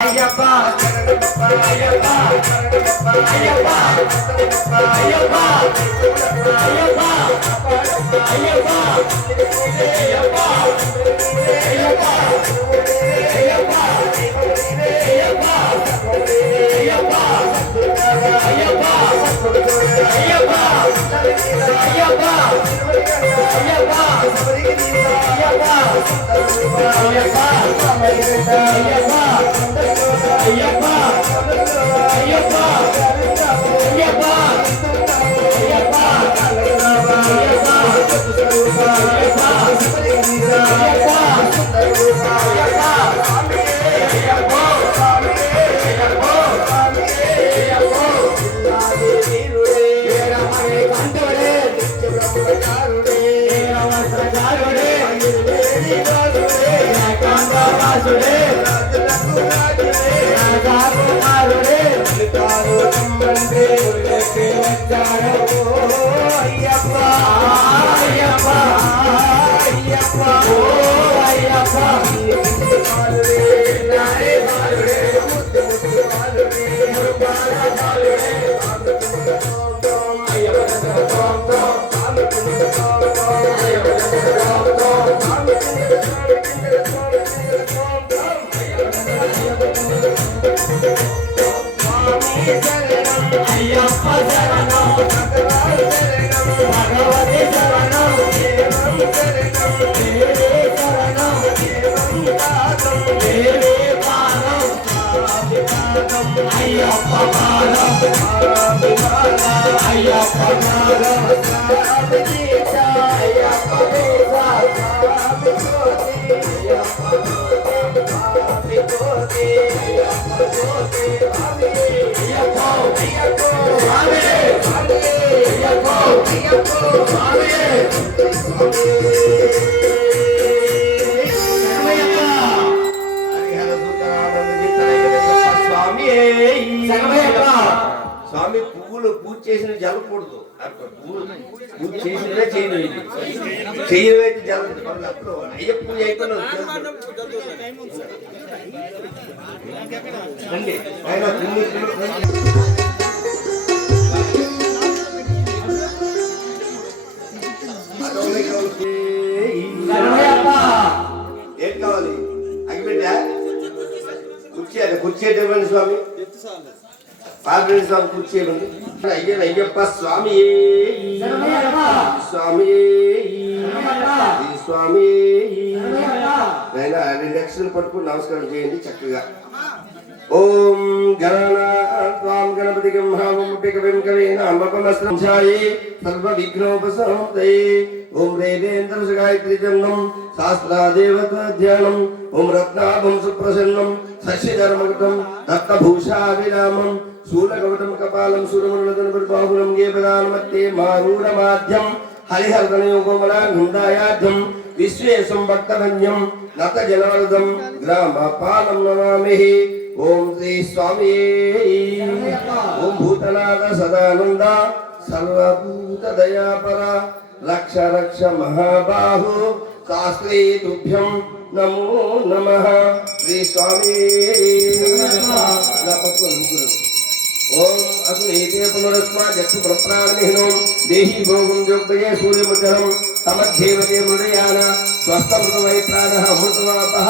అయ్యప్ప అయ్యప్ప అయ్యప్ప అయ్యప్ప అయ్యప్ప అయ్యప్ప స్వామి పువ్వులు పూజ చేసిన జలకూడదు, పూజ చేసినదే చేయనైతే జలం. అయ్య పూజ అయిపోయిన ఏం కావాలి? అగ్గిపెట్ట కుర్చీ అంటే స్వామి పార్వతి స్వామి కూర్చేయండి. అయ్యప్ప స్వామి స్వామి స్వామి రెండు అక్షరాలు పట్టుకుని నమస్కారం చేయండి చక్కగా. ఓం గణనాం గణపతి సర్వ విఘ్నోపశాంతయే. ఓం రేవేంద్ర గాయత్రి చందం శాస్త్రాదేవత ధ్యానం. ఓం రత్నాభం సుప్రసన్నం శశిధర్మకటం రక్తభూషా విరామం శూలకవటం కపాలం సురమణులతనుబాహులం గేపదానమత్తే మారూఢమాధ్యం హరిహరతనయోగోమలాఘుండాయాధ్యం విశ్వేశం భక్తధన్యం నత జనవరదం గ్రామపాలం నమామిః. ఓం శ్రీ స్వామి ఓం భూతనాథ సదానంద సర్వభూత దయాపర రక్ష రక్ష మహాబాహు శాస్త్రీ తుభ్యం నమో నమః. శ్రీ స్వామి ఓం అసునీతే పునరస్మా జక్షు ప్రప్రాణమిహినోం దేహి భోగం జోగ్దయే సూర్యముచ్చరం సమధ్యేవతే మృడయాన స్వస్థమృతమై ప్రాణః అమృతమాపః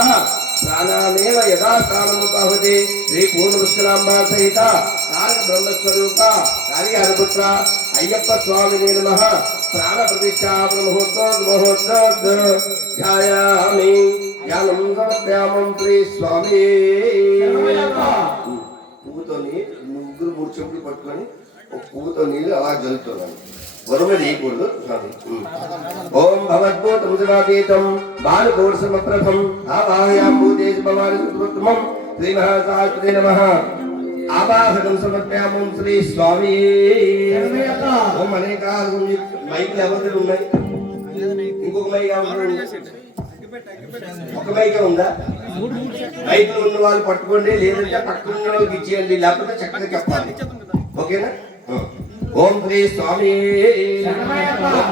ప్రాణానేవ యథా స్థానముపహతే. శ్రీ పూర్ణపుష్కరాంబా సహిత తారక బ్రహ్మస్వరూప హరిహరపుత్ర అయ్యప్ప స్వామినే నమః. ప్రాణ ప్రతిష్టాపన మహోత్సవామి ధ్యానం సమర్పయామం. శ్రీ స్వామి పువ్వుతో ముగ్గురు మూడు చెంపులు పట్టుకొని ఒక పువ్వుతో నీళ్ళు అలా జల్లుతున్నాను. వరుమ చేయకూడదు. ఓం భగవద్భూతం శివాతీతం బాలకోటి సమప్రథం ఆవాహయాం భూతేశ భవాని సుకృత్మం శ్రీ మహాసాస్త్రే నమః. ఆవాహనం సమర్పయామం. శ్రీ స్వామి ఓం అనేక మైకులు ఎవరి ఉన్నాయి? ఇంకొక మైక్ ఒక మైకే ఉందా? మైకులు ఉన్న వాళ్ళు పట్టుకోండి, లేదంటే పట్టుకున్న వాళ్ళకి ఇచ్చేయండి, లేకపోతే చక్కగా చెప్పాలి. ఓకేనా? ఓం శ్రీ స్వామి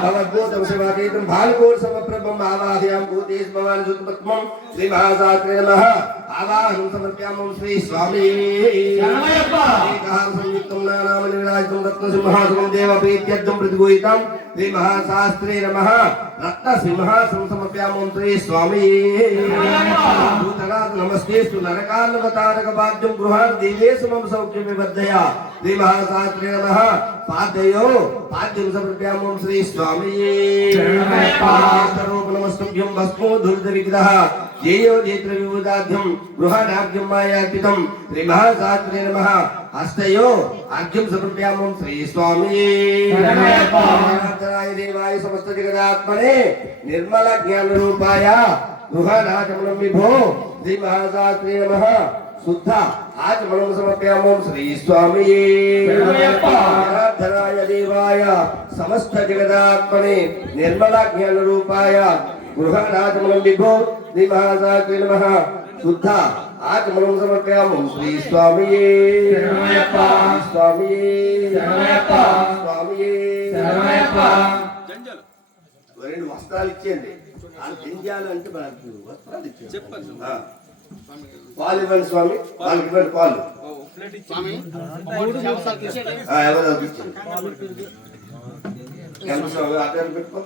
భగవద్భూతం శివాతీతం భానుకోటి సమప్రభం ఆవాహయాం భూతేష్ భవాని సుతపద్మం శ్రీ మహాశాస్త్రే నమః ఆవాహనం సమర్పయామం శ్రీ స్వామి ఏకహార సంయుక్తం నానామని విరాజితం రత్నసింహాసనం దేవపీత్యర్థం ప్రతిగోహితం శ్రీ మహాశాస్త్రే నమః రత్నసింహాసనం సమర్పయామం శ్రీ స్వామి భూతనాథ నమస్తేస్తు నరకాన్నవతారక పాద్యం గృహాన్ దేవేశ మమ సౌఖ్యం వివర్ధయ శ్రీ మహాశాస్త్రే నమః పాదయో పాద్యం సమర్పయామం శ్రీ స్వామి నమస్తుభ్యం భస్మో ధూర్ధ విగ్రహ జేయో నేత్ర విభూదాధ్యం గృహానార్ఘ్యం మాయార్పితం శ్రీ మహాశాస్త్రే నమః హస్తయో అర్ఘ్యం సమర్పయామం శ్రీ స్వామి దేవాయ సమస్త జగదాత్మనే నిర్మల జ్ఞాన రూపాయ గృహానాచమనం విభో శ్రీ మహాశాస్త్రే నమః శుద్ధ ఆచమనం సమర్పయామం శ్రీ స్వామి జనార్దనాయ దేవాయ సమస్త జగదాత్మనే నిర్మల జ్ఞాన రూపాయ గృహానాచమనం విభో శ్రీ మహాశాస్త్రే నమః శుద్ధ ఆచమనం సమర్పయామం శ్రీ స్వామి స్వామి స్వామి రెండు వస్త్రాలు ఇచ్చేయండి వాళ్ళు జంజాలు అంటే మనకు వస్త్రాలు ఇచ్చేయండి పాలు ఇవ్వండి స్వామి వాళ్ళకి ఇవ్వండి పాలు ఎవరు ఇచ్చేయండి స్వామి అడ్డాలు పెట్టుకో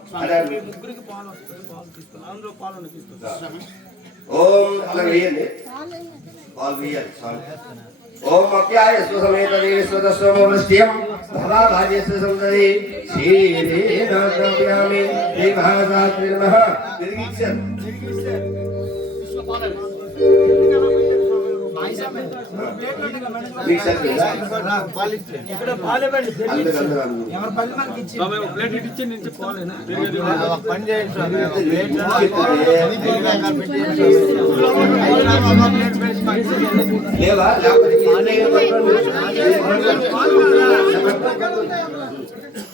ఓం అలా వేయండి పాలు వేయాలి స్వామి ఓం అప్యాయ స్వసమేత దేవేశ్వర స్వమృష్ట్యం భవా భాగ్యస్య సంతతి శ్రీరేణామి శ్రీ మహాశాస్త్రే నమః తిరిగి ఇచ్చారు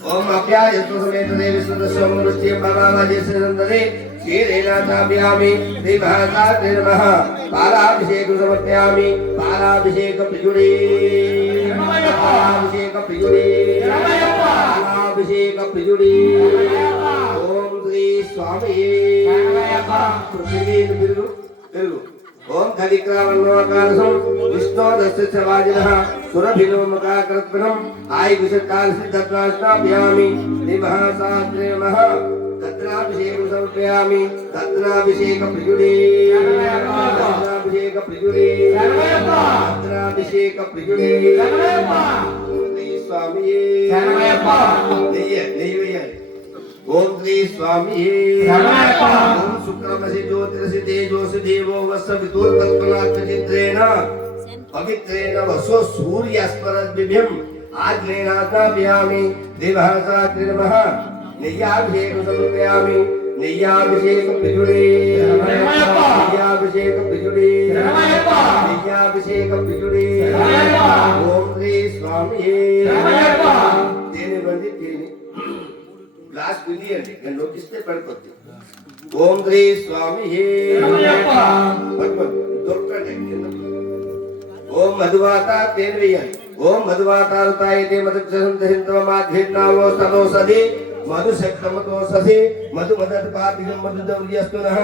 ఓం అప్యాయ స్వసమేత దేవేశ్వర స్వమృష్ట్యం భవా భాగ్యస్య సంతతి శ్రీరేణామి శ్రీ మహాశాస్త్రే నమః పాలాభిషేకం సమర్పయామి పాలాభిషేక ప్రియుడే పాలాభిషేక ప్రియుడే పాలాభిషేక ప్రియుడే ఓం శ్రీ స్వామి పృథివీ పెరుగు పెరుగు ఓం ధనిక్రామన్నోకారసం విష్ణోదస్యవాజినః సురభినోమకాకృత్వనం ఆయుషకాలసిద్ధత్వాష్టాభ్యామి శ్రీ మహాశాస్త్రే నమః తత్రాభిషేకం సమర్పయామి తత్రాభిషేక ప్రియుడే తత్రాభిషేక ప్రియుడే తత్రాభిషేక ప్రియుడే శ్రీ స్వామి నెయ్యి ఓం శ్రీ స్వామి ఓం శుక్రమసి జ్యోతిరసి తేజోసి దేవో వస్త విదూర్పత్మనాత్మచిత్రేణ పవిత్రేణ వసో సూర్యస్మరద్భిభ్యం ఆగ్నేయాతాభ్యామి దేవహసాత్రి నమః నెయ్యాభిషేకం సమర్పయామి నెయ్యాభిషేక ప్రియుడే నెయ్యాభిషేక ప్రియుడే నెయ్యాభిషేక ప్రియుడే ఓం శ్రీ స్వామి తేనివ్వండి తేని గ్లాస్ పిలియండి నేను నొక్కిస్తే పడిపోద్ది ఓం శ్రీ స్వామి దొరకండి ఓం మధువాత తేనె వేయాలి ఓం మధువాతారుతాయితే మధుక్షసంతహింతమాధ్యేన్నావో స్తనోసది మధుశక్తమతోససి మధుమదపాతిగం మధుదౌర్యస్తునః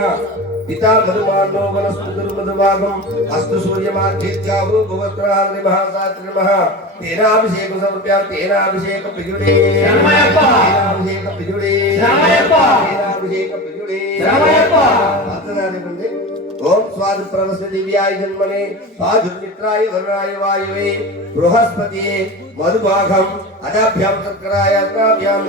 పితా మధుమానో వనస్పతిర్మధుభాగం అస్తు సూర్యమాధ్యేత్యావో భువత్రాహి మహాశాస్త్రి నమః తేనాభిషేకం సమర్పయామి తేనాభిషేక ప్రియుడే తేనాభిషేక ప్రియుడే తేనాభిషేక ప్రియుడే అర్థనాదేమండి ఓం స్వాదు ప్రవస్య దివ్యాయ జన్మనే సాధుర్మిత్రాయ వరుణాయ వాయువే బృహస్పతియే మధుభాగం అదాభ్యాం శర్కరాయ అగ్నాభ్యాం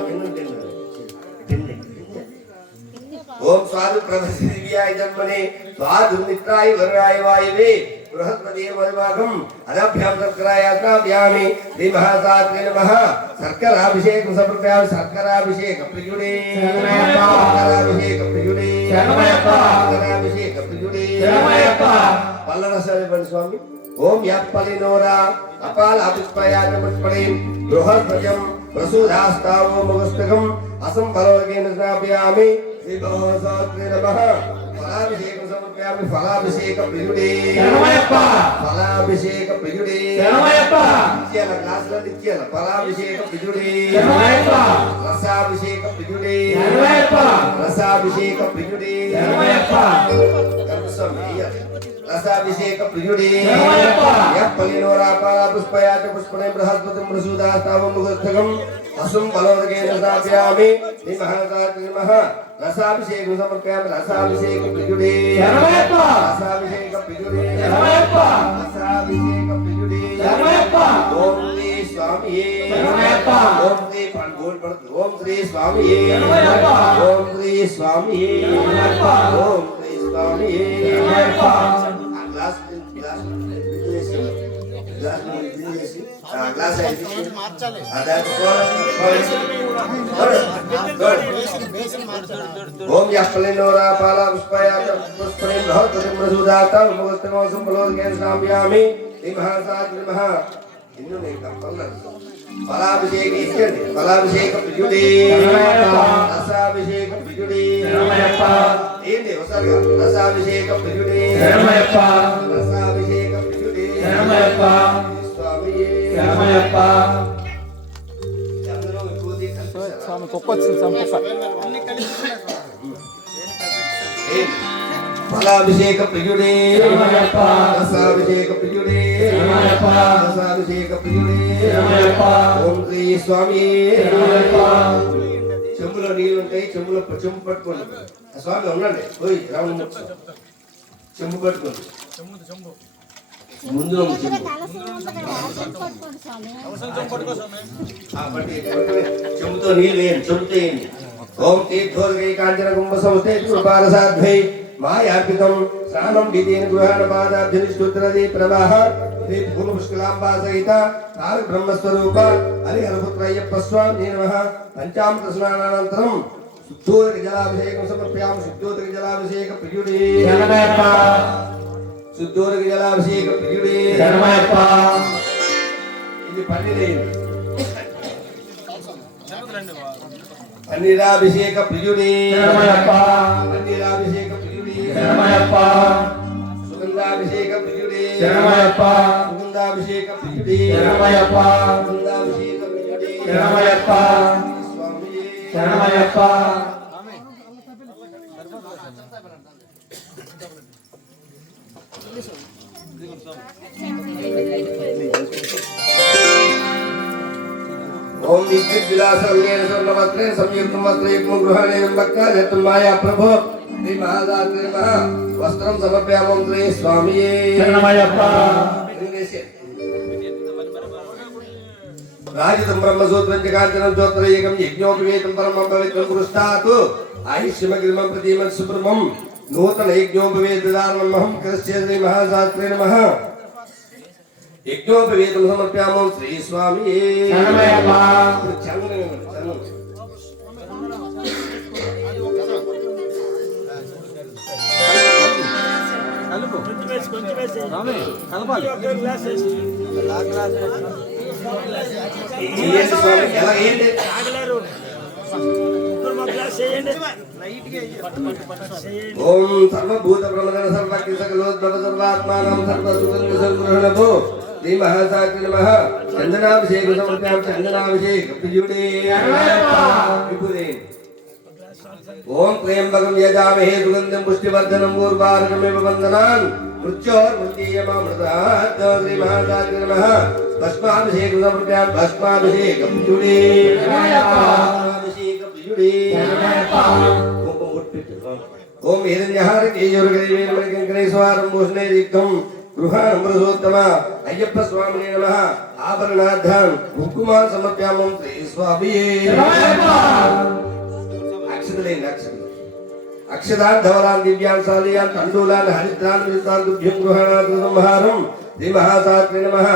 ఓం స్వాదు ప్రవస్య దివ్యాయ జన్మనే సాధుర్మిత్రాయ వరుణాయ వాయువే బృహస్పతియే మధుభాగం అదాభ్యాం శర్కరాయ అగ్నాభ్యామి శ్రీ మహాశాస్త్రే నమః శర్కరాభిషేకం సమర్పయామి శర్కరాభిషేక ప్రియుడే శర్కరాభిషేక ప్రియుడే శర్కరాభిషేక ప్రియుడే పల్లరసరి స్వామి ఓం యప్పలినోరా అపాల అపుష్పయాచ పుష్పణీం బృహస్పత్యం ప్రసూదాస్తావో ముగస్తకం అసంబలోకేన స్నాపయామి శ్రీ మహాశాస్త్రే నమః ఫలాభిషేకం సమర్పయామి ఫలాభిషేక ప్రియుడే ఫలాభిషేక ప్రియుడే ఇచ్చేయాల గ్లాసులన్నీ ఇచ్చేయాల ఫలాభిషేక ప్రియుడే శరణమయ్యప్ప రసాభిషేక ప్రియుడే శరణమయ్యప్ప రసాభిషేక ప్రియుడే శరణమయ్యప్ప రసాభిషేక ప్రియుడే శరణమయ్యప్ప యప్పలినోరాపాల పుష్పయాచ పుష్పణే బృహస్పతిం ప్రసూదాస్తావం ముఖస్థకం అసుం బలోదకేన స్థాపయామి నిమహ రసాభిషేకం సమర్పయామి రసాభిషేక ప్రియుడే శరణమయ్యప్ప రసాభిషేక ప్రియుడే శరణమయ్యప్ప రసాభిషేక ప్రియుడే శరణమయ్యప్ప ఓం శ్రీ స్వామియే శరణమయ్యప్ప ఓం శ్రీ ఓం శ్రీ స్వామియే శరణమయ్యప్ప ఓం శ్రీ స్వామియే శరణమయ్యప్ప ఓం శ్రీ స్వామియే శరణమయ్యప్ప గ్లాస్ ఓం యప్పలినోరా పాల పుష్పయాచ పుష్పణే బృహస్పతిం ప్రసూదాస్తావం ముఖస్థకం బలోదకేన స్థాపయామి నిమహ ఇన్ను నేను కప్పలేదు ఫలాభిషేక ఇచ్చండి ఫలాభిషేక ప్రియుడే రసాభిషేక ప్రియుడే ఏంటి ఒకసారిగా రసాభిషేక ప్రియుడే రసాభిషేక ప్రియుడే స్వామియే అందరూ విభూతి కల్పించారా? స్వామి కుక్క వచ్చింది స్వామి కుక్క ఏంటి? ఫలాభిషేక ప్రియుడే రసాభిషేక ప్రియుడే రసాభిషేక ప్రియుడే ఓం శ్రీ స్వామి చెంబులో నీళ్ళు ఉంటాయి చెంబులో చెంబు పట్టుకోండి ఆ స్వామి ఉండండి పోయి రావణ చెంబు పట్టుకోండి ముందు చెంబు చెంబుతో నీళ్ళు వేయండి చెంబుతో వేయండి ఓం తీర్థోదకై కాంచన కుంభ సంస్థే కృపారసాధ్వై మాయార్పితం స్నానం విధేన గృహాణ పాదాభ్యనిష్ఠుద్రది ప్రవాహ శ్రీ పూర్ణపుష్కలాంబా సహిత తారక బ్రహ్మస్వరూప హరిహరపుత్ర అయ్యప్ప స్వామి నమః పంచామృత స్నానానంతరం శుద్ధోదక జలాభిషేకం సమర్పయామి శుద్ధోదక జలాభిషేక ప్రియుడే శుద్ధోదక జలాభిషేక ప్రియుడే ఇది పన్నీరైంది పన్నీరాభిషేక ప్రియుడే పన్నీరాభిషేక ప్రియుడే సుగంధాభిషేక ప్రియుడే సుగంధాభిషేక ప్రియుడే సుగంధాభిషేక ప్రియుడే స్వామియే ఓం విద్యుత్ విలాసంగేన స్వర్ణవస్త్రేణ సంయుక్తం వస్త్రయుగ్మం గృహాణేయం వక్కాజత్వం మాయా ప్రభో శ్రీ మహాదాత్రే నమః వస్త్రం సమర్పయామం శ్రీ స్వామియే రాజితం బ్రహ్మసూత్రం చ కాంచనం జ్యోత్రయేకం యజ్ఞోపవేతం పరమం పవిత్రం పురుష్టాత్ ఆయుష్యమగ్రిమం ప్రతీమం సుబ్రహ్మం నూతన యజ్ఞోపవేతదానమహం కృష్య శ్రీ మహాశాస్త్రే నమః యజ్ఞోపవేతం సమర్ప్యామం శ్రీ స్వామియే స్వామి కలపాలి ఓం సర్వభూత ప్రమదన సర్వజ్ఞ సకలోద్భవ సర్వాత్మానం సర్వసుగంధ సంగ్రహణభో శ్రీ మహాసాచి నమః చందనాభిషేక సమర్ప్యాం చందనాభిషేక ప్రియుడే విపులే ఓం త్రయంబకం యజామహే సుగంధం పుష్టివర్ధనం ఊర్వారుకమివ వందనాన్ మృత్యోర్మృత్యేయమామృతాత్ శ్రీ మహాసాచి నమః భస్మాభిషేక సమర్ప్యాం భస్మాభిషేక ప్రియుడే భస్మాభిషేక ప్రియుడే ఓం హిరణ్యహారకేయోర్గణేశ్వరం భూషణైరిక్తం గృహాణమృతోత్తమ అయ్యప్ప స్వామినే నమః ఆభరణార్థాన్ కుంకుమాన్ సమర్ప్యామం శ్రీ స్వామియే అక్షతలేండి అక్షతాన్ ధవలాన్ దివ్యాన్ సాలియాన్ తండూలాన్ హరిద్రాన్ విద్వాన్ దుభ్యం గృహాణాత్ సంహారం శ్రీ మహాసాత్రే నమః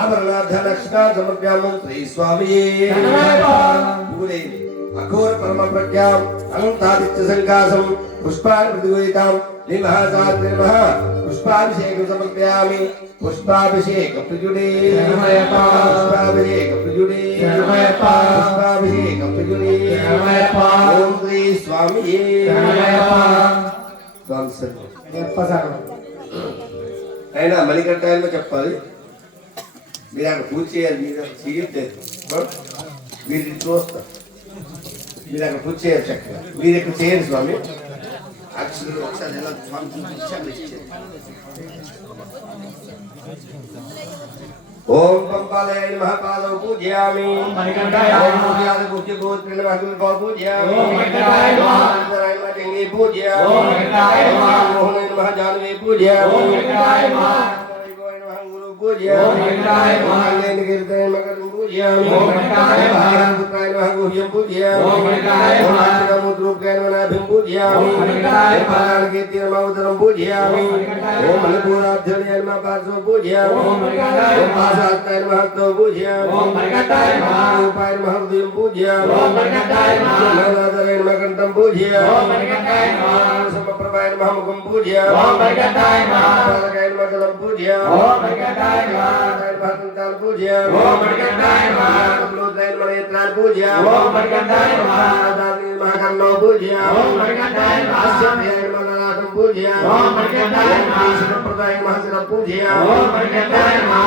ఆభరణార్థాన్ అక్షతాన్ సమర్ప్యామం శ్రీ స్వామియే అఘోర పరమ ప్రజ్ఞాం అనంతాదిత్య సంకాసం పుష్పాన్ని ప్రతిగోయితాం శ్రీ మహాసాత్రే నమః పుష్పాభిషేకం సమర్పయామి పుష్పాభిషేక ప్రియుడే పుష్పాభిషేక ప్రియుడే పుష్పాభిషేక ప్రియుడే ఓం శ్రీ స్వామియే స్వామి సర్వం అయినా మణికంఠ చెప్పాలి మీరు అక్కడ పూజ చేయాలి, మీరు అక్కడ చేయట్లేదు. మీరు చూస్తారు, మీరు అక్కడ పూజ చేయాలి చక్కగా. మీరు ఇక్కడ చేయండి స్వామి. అక్షరులు ఒకసారి ఎలా స్వామి చూపించాలి. ఓం పంపాలయ నమః పాదౌ పూజయామి. ఓం మణికంఠాయ నమః పూజ్య గోత్రిణ మహిమ పూజయామి. ఓం మణికంఠాయ నమః నారాయణ మఠంగి పూజయామి. ఓం మణికంఠాయ నమః మోహన నమః జానవి పూజయామి. ఓం మణికంఠాయ నమః గురు పూజయామి. ఓం మణికంఠాయ నమః కళ్యాణ కీర్తన మకరం పూజయామి. ఓం మణికంఠాయ నమః పుత్రాయ నమః గుహ్యం పూజయామి. ఓం మణికంఠాయ నమః ముద్రూపకాయ నమః పూజయామి. ఓం మణికంఠాయ నమః కీర్తన మౌదరం పూజయామి. ఓం మణిపూరాధ్యయ నమః పార్శ్వ పూజయామి. ఓం మణికంఠాయ సాత్తాయ నమః తో పూజయామి. ఓం మణికంఠాయ నమః రూపాయ నమః హృదయం పూజయామి. ఓం మణికంఠాయ నమః నారాయణ నమః కంఠం పూజయామి. ఓం మణికంఠాయ నమః సమప్రభాయ నమః ముఖం పూజయామి. ఓం మణికంఠాయ నమః పాదకాయ నమః గలం పూజయామి. ఓం మణికంఠాయ నమః కంఠాల పూజయామి. ఓం మణికంఠాయ నమః లోదయ నమః నేత్రాల పూజయామి. ఓం మణికంఠాయ నమః దాని నమః కన్నో పూజయామి. ఓం మణికంఠాయ నమః ఆస్యాయ నమః నారాయణ పూజయామి. ఓం మణికంఠాయ నమః సంప్రదాయ నమః శిరం పూజయామి. ఓం మణికంఠాయ నమః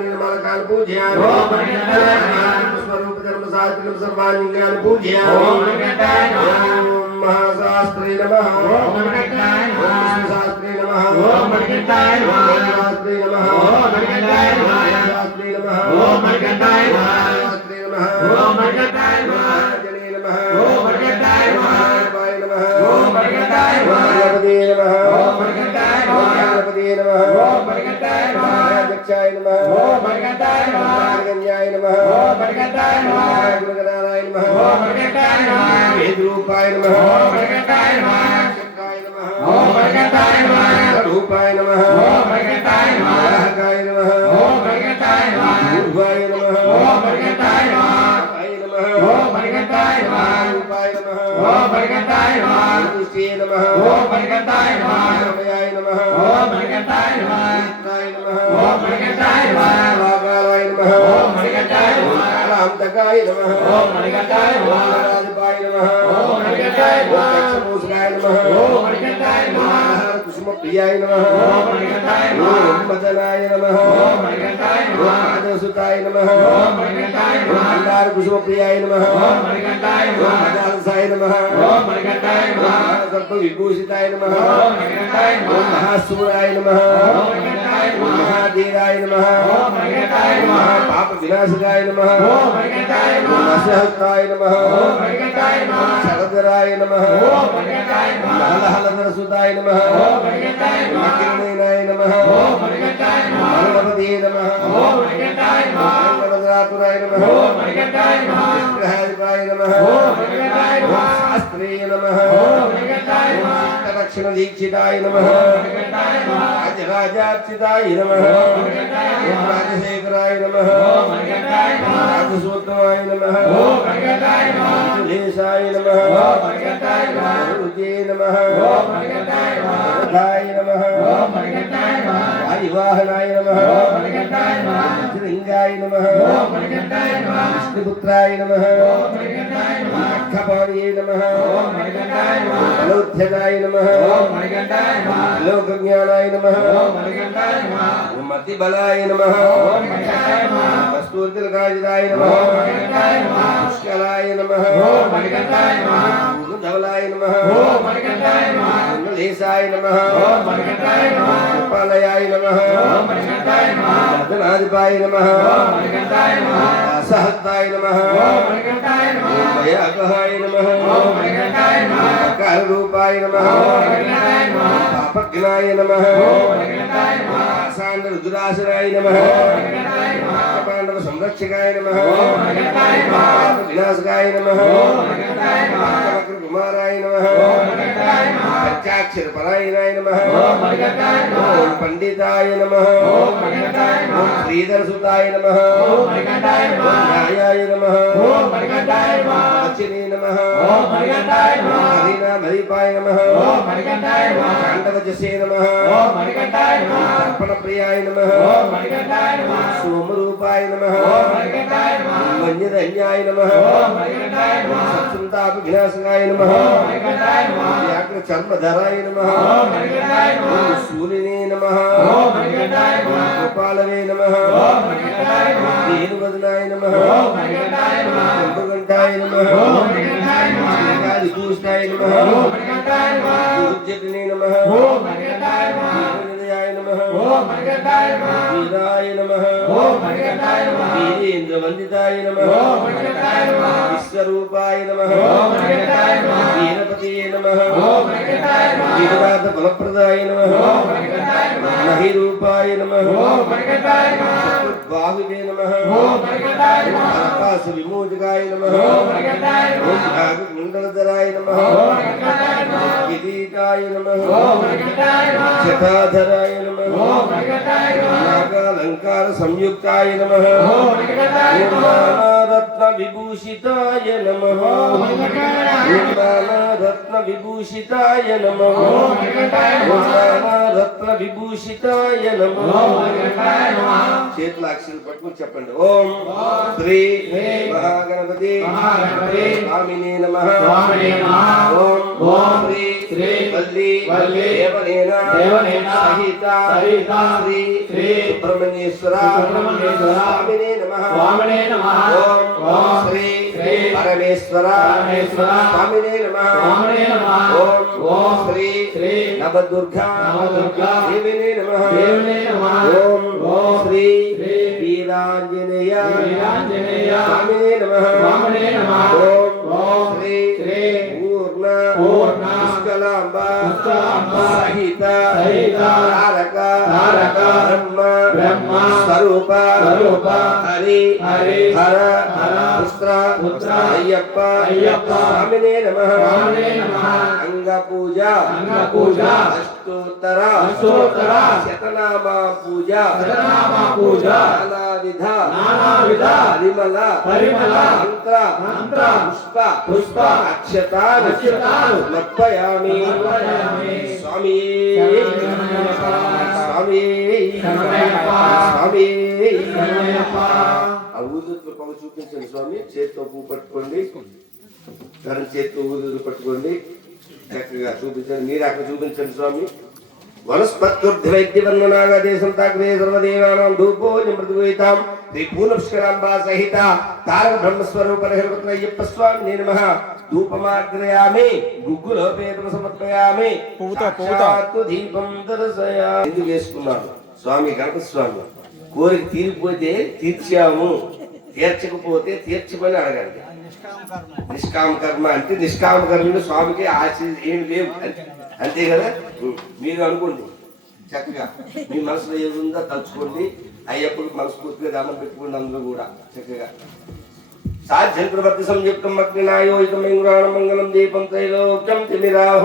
నిర్మలకాల పూజయామి. ఓం మణికంఠాయ నమః స్వరూప ధర్మ శాస్త్రం సర్వాంగాల పూజయామి. ఓం మణికంఠాయ నమః మహాశాస్త్రే నమః. ఓం మణికంఠాయ నమః శాస్త్రే నమః. ఓం మణికంఠాయ నమః శాస్త్రే నమః. ఓం మణికంఠాయ నమః శాస్త్రే నమః. ఓం మణికంఠాయ నమః శాస్త్రే నమః. ఓం మణికంఠాయ నమః జనే నమః. ఓం మణికంఠాయ నమః వాయ నమః. ఓం మణికంఠాయ నమః గణపతే నమః. ఓం మణికంఠాయ నమః గణపతే నమః. ఓం మణికంఠాయ నమః అధ్యక్షాయ నమః. ఓం మణికంఠాయ నమః గణ్యాయ నమః. ఓం మణికంఠాయ నమః గుణగణాయ నమః. ఓం మణికంఠాయ నమః వేదరూపాయ నమః. ఓం మణికంఠాయ నమః శక్రాయ నమః. ఓం మణికంఠాయ నమః రూపాయ నమః. ఓం మణికంఠాయ నమః రాహకాయ నమః. ఓం మణికంఠాయ నమః పూర్వాయ నమః. ఓం మణికంఠాయ నమః ఆయ నమః. ఓం మణికంఠాయ నమః రూపాయ నమః. ఓం మణికంఠాయ నమః తుష్టియే నమః. ఓం మణికంఠాయ నమః రమయాయ నమః. ఓం మణికంఠాయ నమః నేత్రాయ నమః. ఓం మణికంఠాయ నమః వాగాలాయ నమః. ఓం మణికంఠాయ నమః కాలాంతకాయ నమః. ఓం మణికంఠాయ నమః రాజపాయ నమః. ఓం మణికంఠాయ నమః దక్షమూషకాయ నమః. ఓం మణికంఠాయ నమః కుసుమప్రియాయ నమః. ఓం మణికంఠాయ నమః మదనాయ నమః. ఓం మణికంఠాయ నమః రాజసుతాయ నమః. ఓం మణికంఠాయ నమః మందార కుసుమప్రియాయ నమః. ఓం మణికంఠాయ నమః మదాలసాయ నమః. ఓం మణికంఠాయ నమః సర్వ విభూషితాయ నమః. ఓం మణికంఠాయ నమః మహాసురాయ నమః. ఓం మణికంఠాయ నమః మహాధీరాయ నమః. ఓం మణికంఠాయ నమః పాప వినాశకాయ నమః. ఓం మణికంఠాయ నమః అసహకాయ నమః. ఓం మణికంఠాయ నమః శరదరాయ నమః. ఓం మణికంఠాయ నమః హలహలధరసుతాయ నమః. ఓం మణికంఠాయ నమః కిరణాయ నమః. ఓం మణికంఠాయ నమః గణపతే నమః. ఓం మణికంఠాయ నమః గణపతిరాయ నమః. ఓం మణికంఠాయ నమః విగ్రహాధిపాయ నమః. ఓం మణికంఠాయ నమః శాస్త్రే నమః. ఓం మణికంఠాయ నమః దక్షిణ దీక్షితాయ నమః. ఓం మణికంఠాయ నమః రాజరాజార్చితాయ నమః. ఓం మణికంఠాయ నమః రాజశేఖరాయ నమః. ఓం మణికంఠాయ నమః రాజసూత్రమాయ నమః. ఓం మణికంఠాయ నమః సులేశాయ నమః. ఓం మణికంఠాయ నమః రుజే నమః. ఓం మణికంఠాయ నమః రథాయ నమః. ఓం మణికంఠాయ నమః వాయువాహనాయ నమః. ఓం మణికంఠాయ నమః శ్రీలింగాయ నమః. ఓం మణికంఠాయ నమః విష్ణుపుత్రాయ నమః. ఓం మణికంఠాయ నమః ఖపాణియే నమః. ఓం మణికంఠాయ నమః బలోత్థకాయ నమః. ఓం మణికంఠాయ నమః లోకజ్ఞానాయ నమః. ఓం మణికంఠాయ నమః మతిబలాయ నమః. ఓం మణికంఠాయ నమః కస్తూరితిలకాజితాయ నమః. ఓం మణికంఠాయ నమః పుష్కలాయ నమః. ఓం మణికంఠాయ నమః ధవలాయ నమః. ఓం మణికంఠాయ నమః లేసాయ నమః. ఓం మణికంఠాయ నమః ఉపాలయాయ నమః. ఓం మణికంఠాయ నమః మదనాధిపాయ నమః. ఓం మణికంఠాయ నమః అసహత్తాయ నమః. ఓం మణికంఠాయ నమః భయాపహాయ నమః. ఓం మణికంఠాయ నమః కాలరూపాయ నమః. ఓం మణికంఠాయ నమః పాపజ్ఞాయ నమః. ఓం మణికంఠాయ నమః ఆసాన రుద్రాసురాయ నమః. ఓం మణికంఠాయ నమః పాండవ సంరక్షకాయ నమః. ఓం మణికంఠాయ నమః వినాశకాయ నమః. ఓం మణికంఠాయ నమః కుమారాయ నమః. ఓం మణికంఠాయ నమః పంచాక్షర పరాయణాయ నమః. ఓం మణికంఠాయ నమః పండితాయ నమః. ఓం మణికంఠాయ నమః శ్రీధరసుతాయ నమః. ఓం మణికంఠాయ నమః న్యాయాయ నమః. ఓం మణికంఠాయ నమః కాంచనే నమః ఓం మణికంఠాయ నమః హరినామదీపాయ నమః ఓం మణికంఠాయ నమః కాండవజసే నమః ఓం మణికంఠాయ నమః తర్పణప్రియాయ నమః ఓం మణికంఠాయ నమః సోమరూపాయ నమః ఓం మణికంఠాయ నమః మన్యధన్యాయ నమః ఓం మణికంఠాయ నమః సత్సంతాప వినాశకాయ నమః ఓం మణికంఠాయ నమః వ్యాఘ్ర చర్మధరాయ నమః ఓం మణికంఠాయ నమః శూలినే నమః ఓం మణికంఠాయ నమః గోపాలవే నమః ఓం మణికంఠాయ నమః వేణువదనాయ నమః ఓం మణికంఠాయ నమః కుంభకంఠాయ నమః ఓం మణికంఠాయ నమః ఏకాదిభూషణాయ నమః ఓం మణికంఠాయ నమః పూజ్యకనే నమః ఓం మణికంఠాయ నమః నిలయాయ నమః ఓం మణికంఠాయ నమః వీరాయ నమః ఓం మణికంఠాయ నమః వీరేంద్రవందితాయ నమః ఓం మణికంఠాయ నమః విశ్వరూపాయ నమః ఓం మణికంఠాయ నమః వీరపతియే నమః ఓం మణికంఠాయ నమః వీరనాథ బలప్రదాయ నమః ఓం మణికంఠాయ నమః మహిరూపాయ నమః ఓం మణికంఠాయ నమః బాహువే నమః ఓం మణికంఠాయ నమః ఆకాశ విమోచకాయ నమః ఓం మణికంఠాయ నమః మండలధరాయ నమః ఓం మణికంఠాయ నమః కిరీటాయ నమః ఓం మణికంఠాయ నమః జటాధరాయ నమః ఓం మణికంఠాయ నమః నాగాలంకార సంయుక్తాయ నమః ఓం మణికంఠాయ నమః నానారత్న విభూషితాయ నమః నానారత్న విభూషితాయ నమః ఓం మణికంఠాయ నమః నానారత్న విభూషితాయ నమః ఓం మణికంఠాయ నమః చేతుల అక్షరాలు పట్టుకుని చెప్పండి ఓం శ్రీ మహాగణపతి మహాగణపతి స్వామినే నమః స్వామినే నమః ఓం ఓం శ్రీ శ్రీ వల్లి వల్లి దేవనేన దేవనేన సహిత సహిత శ్రీ శ్రీ సుబ్రహ్మణ్యేశ్వర సుబ్రహ్మణ్యేశ్వర స్వామినే నమః స్వామినే నమః ఓం ఓం శ్రీ శ్రీ పరమేశ్వర పరమేశ్వర స్వామినే నమః స్వామినే నమః ఓం ఓం శ్రీ శ్రీ నవదుర్గా నవదుర్గా దేవినే నమః దేవినే నమః ఓం ఓం శ్రీ శ్రీ వీరాంజనేయ వీరాంజనేయ స్వామినే నమః స్వామినే నమః ఓం ఓం శ్రీ శ్రీ పూర్ణ పూర్ణ పుష్కలాంబ పుష్కలాంబ సహిత సహిత తారక తారక బ్రహ్మ బ్రహ్మ స్వరూప స్వరూప హరి హరి హర హర పుత్ర పుత్ర అయ్యప్ప అయ్యప్ప స్వామినే నమః స్వామినే నమః అంగ పూజ అంగ పూజ అష్టోత్తర అష్టోత్తర శతనామ పూజ శతనామ పూజ నానావిధ నానావిధ పరిమళ పరిమళ మంత్ర మంత్ర పుష్ప పుష్ప అక్షతాన్ అక్షతాన్ సమర్పయామి సమర్పయామి. స్వామి శరణమయ్యప్ప. స్వామి శరణమయ్యప్ప. స్వామి శరణమయ్యప్ప. ఆ ఊదులు పొగ చూపించండి స్వామి చేతితో పువ్వు పట్టుకోండి కరం చేతితో ఊదులు పట్టుకోండి చక్కగా చూపించండి మీరు అక్కడ చూపించండి స్వామి వనస్పత్యుర్ధవైద్యవర్ణనాగదేశం తాగ్రే సర్వదేవానాం ధూపోజం ప్రతిగోయితాం శ్రీ పూర్ణపుష్కరాంబా సహిత తారక బ్రహ్మస్వరూప అయ్యప్ప స్వామి నమః ధూపమాగ్రయామి గుగ్గులోపేతం సమర్పయామి పువ్వుతో. సాక్షాత్తు దీపం దర్శయామి ఎందుకు వేసుకున్నాను స్వామి గణపతి స్వామి కోరిక తీరిపోతే తీర్చాము తీర్చకపోతే తీర్చమని అడగండి నిష్కామ కర్మ అంటే నిష్కామ కర్మలో స్వామికి ఆశ ఏమి లేవు అంతే కదా మీరు అనుకోండి చక్కగా మీ మనసులో ఏది ఉందో తలుచుకోండి అయ్యప్పటికి మనస్ఫూర్తిగా దండం పెట్టుకోండి అందరూ కూడా చక్కగా సాధ్యం ప్రవర్తి సంయుక్తం అగ్నినాయోయికం మంగళం దీపం త్రైలోక్యం తిమిరా